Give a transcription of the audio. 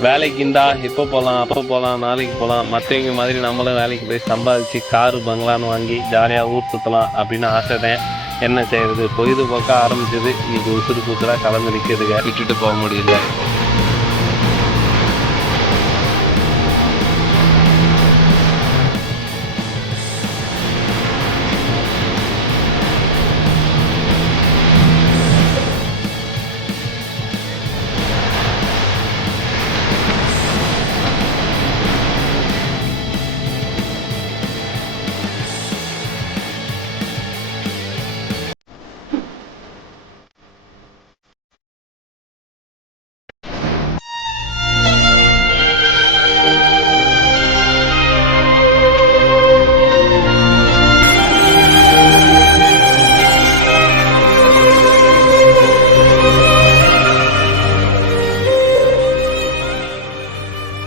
வேலைக்கு இருந்தா எப்போ போகலாம் அப்போ போகலாம் நாளைக்கு போகலாம் மற்றவங்க மாதிரி நம்மளும் வேலைக்கு போய் சம்பாதிச்சு காரு பங்களான்னு வாங்கி ஜாலியாக ஊர் சுற்றலாம் அப்படின்னு ஆசைதான். என்ன செய்யறது, பொழுதுபோக்க ஆரம்பிச்சது இன்னைக்கு உசுறு கூசுறாக கலந்து நிற்கிறதுங்க, விட்டுட்டு போக முடியல.